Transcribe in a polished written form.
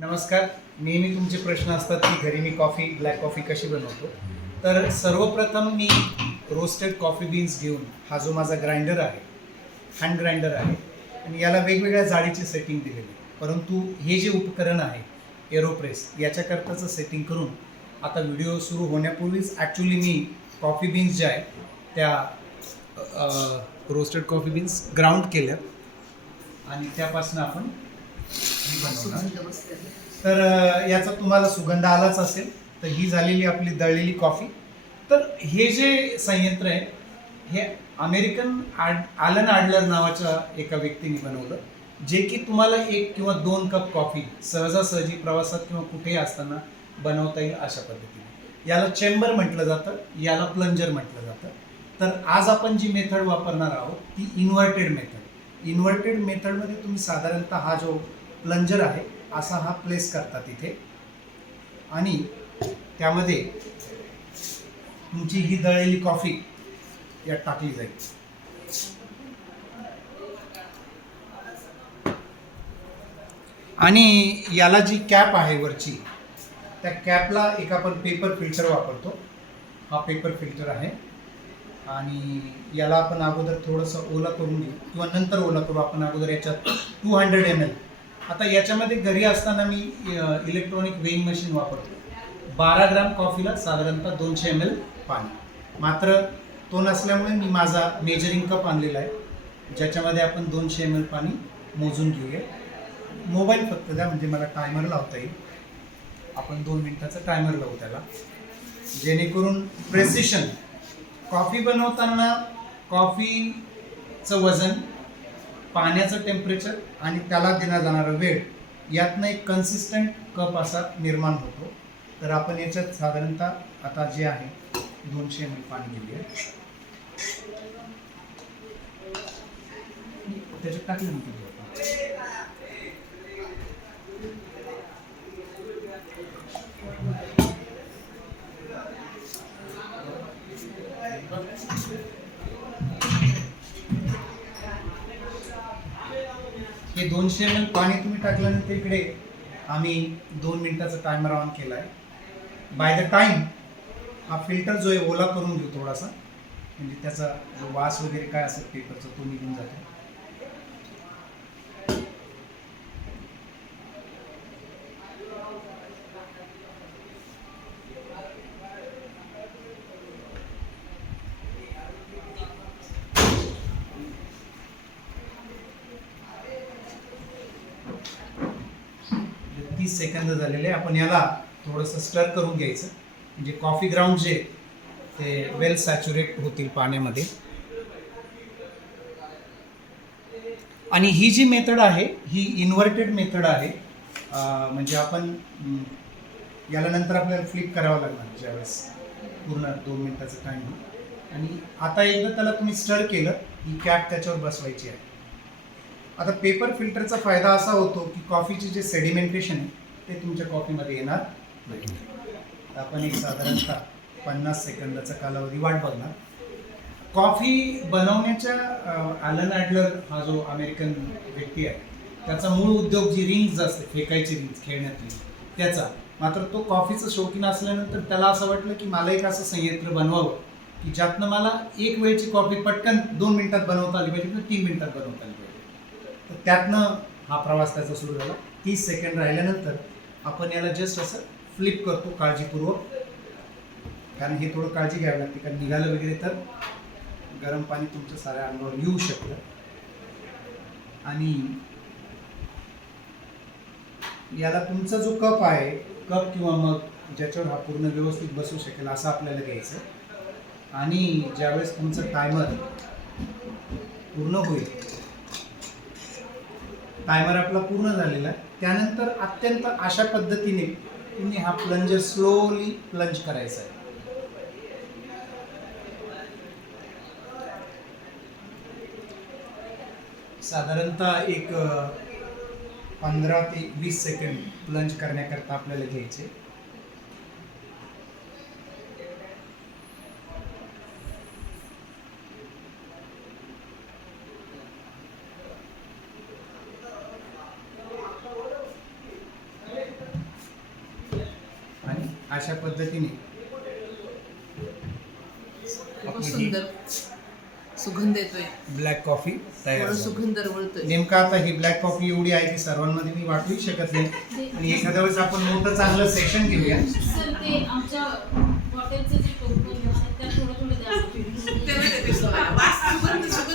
नमस्कार. नेहमी तुमचे प्रश्न असतात की घरी मी ब्लॅक कॉफी कशी बनवतो. तर सर्वप्रथम मी रोस्टेड कॉफी बीन्स घेऊन हा जो माझा ग्राइंडर आहे, हँड ग्राइंडर आहे, आणि याला वेगवेगळ्या जाडीची सेटिंग दिलेली आहे. परंतु हे जे उपकरण आहे एरोप्रेस, याच्याकरताचं सेटिंग करून आता व्हिडिओ सुरू होण्यापूर्वीच ॲक्च्युली मी कॉफी बीन्स ज्या आहेत त्या रोस्टेड कॉफी बीन्स ग्राउंड केल्या आणि त्यापासून आपण बनवणार. तर याचा तुम्हाला सुगंध आलाच असेल. तर ही झालेली आपली दळलेली कॉफी. तर हे जे संयंत्र आहे हे अमेरिकन ॲलन ॲडलर नावाच्या एका व्यक्तीने बनवलं, जे की तुम्हाला 1 किंवा 2 कप कॉफी सहजासहजी प्रवासात किंवा कुठेही असताना बनवता येईल अशा पद्धतीने. याला चेंबर म्हटलं जातं, याला प्लंजर म्हटलं जातं. तर आज आपण जी मेथड वापरणार आहोत ती इन्व्हर्टेड मेथड. इन्व्हर्टेड मेथडमध्ये तुम्ही साधारणतः हा जो प्लंजर आहे असा हा प्लेस करता तिथे, आणि त्यामध्ये तुमची ही दळलेली कॉफी यात टाकली जाईल. आणि याला जी कॅप आहे वरची, त्या कॅपला एक आपण पेपर फिल्टर वापरतो. हा पेपर फिल्टर आहे आणि याला आपण अगोदर थोडंसं ओला करून घेऊ किंवा नंतर ओला करू. आपण अगोदर याच्यात 200 ml. आता याच्यामध्ये घरी असताना मी इलेक्ट्रॉनिक वेइंग मशीन वापरतो. 12 ग्राम कॉफीला साधारणतः 200 ml पाणी. मात्र तो नसल्यामुळे मी माझा मेजरिंग कप आणलेला आहे, ज्याच्यामध्ये आपण 200 ml पाणी मोजून घेऊया. मोबाईल फक्त द्या म्हणजे मला टायमर लावता येईल. आपण 2 मिनिटाचा टायमर लावू त्याला, जेणेकरून प्रेसिशन. कॉफी बनवताना कॉफीचं वजन, पाण्याचं टेम्परेचर आणि त्याला देण्यात जाणारा वेळ यातनं एक कन्सिस्टंट कप असा निर्माण होतो. तर आपण याच्यात साधारणतः आता जे आहे 200 ml पाणी घेऊया. त्याच्यात टाकलं नव्हतं. हे 200 ml पाणी तुम्ही टाकल्यानंतर इकडे आम्ही 2 मिनिटाचा टायमर ऑन केला आहे. बाय द टाईम हा फिल्टर जो आहे ओला करून घेऊ थोडासा, म्हणजे त्याचा जो वास वगैरे काय असेल पेपरचा तो निघून जातो. म्हणजे 30 सेकंद झालेले. आपण याला थोडंसं स्टर करून घ्यायचं, म्हणजे कॉफी ग्राउंड जे ते वेल सॅच्युरेट होतील पाण्यामध्ये. आणि ही जी मेथड आहे ही इन्व्हर्टेड मेथड आहे. म्हणजे आपण याला नंतर आपल्याला फ्लिप करावं लागणार ज्यावेळेस पूर्ण 2 मिनिटाचं टाईम. आणि आता एकदा त्याला तुम्ही स्टर केलं, ही कॅप त्याच्यावर बसवायची आहे. आता पेपर फिल्टरचा फायदा असा होतो की कॉफीचे जे सेडिमेंटेशन आहे ते तुमच्या कॉफीमध्ये येणार नाही. आपण एक साधारणतः 50 सेकंदाचा कालावधी वाट बघणार. कॉफी बनवण्याच्या ॲलन ॲडलर हा जो अमेरिकन व्यक्ती आहे त्याचा मूळ उद्योग जी रिंग्ज असते, फेकायची रिंग्ज खेळण्यातली, त्याचा. मात्र तो कॉफीचा शौकीन असल्यानंतर त्याला असं वाटलं की मला एक असं संयंत्र बनवावं की ज्यातनं मला एक वेळची कॉफी पटकन 2 मिनिटात बनवता आली पाहिजे किंवा 3 मिनिटात बनवता आली पाहिजे. तर त्यातनं हा प्रवास त्याचा सुरू झाला. 30 सेकंड राहिल्यानंतर आपण याला जस्ट असं फ्लिप करतो काळजीपूर्वक, कारण हे थोडं काळजी घ्यावी लागते, कारण निघालं वगैरे तर गरम पाणी तुमच्या साऱ्या अंगावर येऊ शकतं. आणि याला तुमचा जो कप आहे, कप किंवा मग ज्याच्यावर हा पूर्ण व्यवस्थित बसू शकेल असं आपल्याला घ्यायचं. आणि ज्यावेळेस तुमचं टायमर पूर्ण होईल, टायमर आपला पूर्ण झालेला आहे, त्यानंतर अत्यंत अशा पद्धतीने तुम्ही हा प्लंजर स्लोली प्लंज करायचा आहे. साधारणतः एक 15 ते 20 सेकंड प्लंज करण्याकरता आपल्याला घ्यायचे. अशा पद्धतीने खूप सुंदर सुगंध येतोय. ब्लॅक कॉफी तयार थोडं झाली. सुगंध दरवळतोय. नेमका आता ही ब्लॅक कॉफी एवढी आहे की सर्वांमध्ये मी वाटूही शकत नाही आणि एखाद्या वेळेस आपण मोठं चांगलं सेशन घेऊया. सर ते आमच्या बॉटलचं जे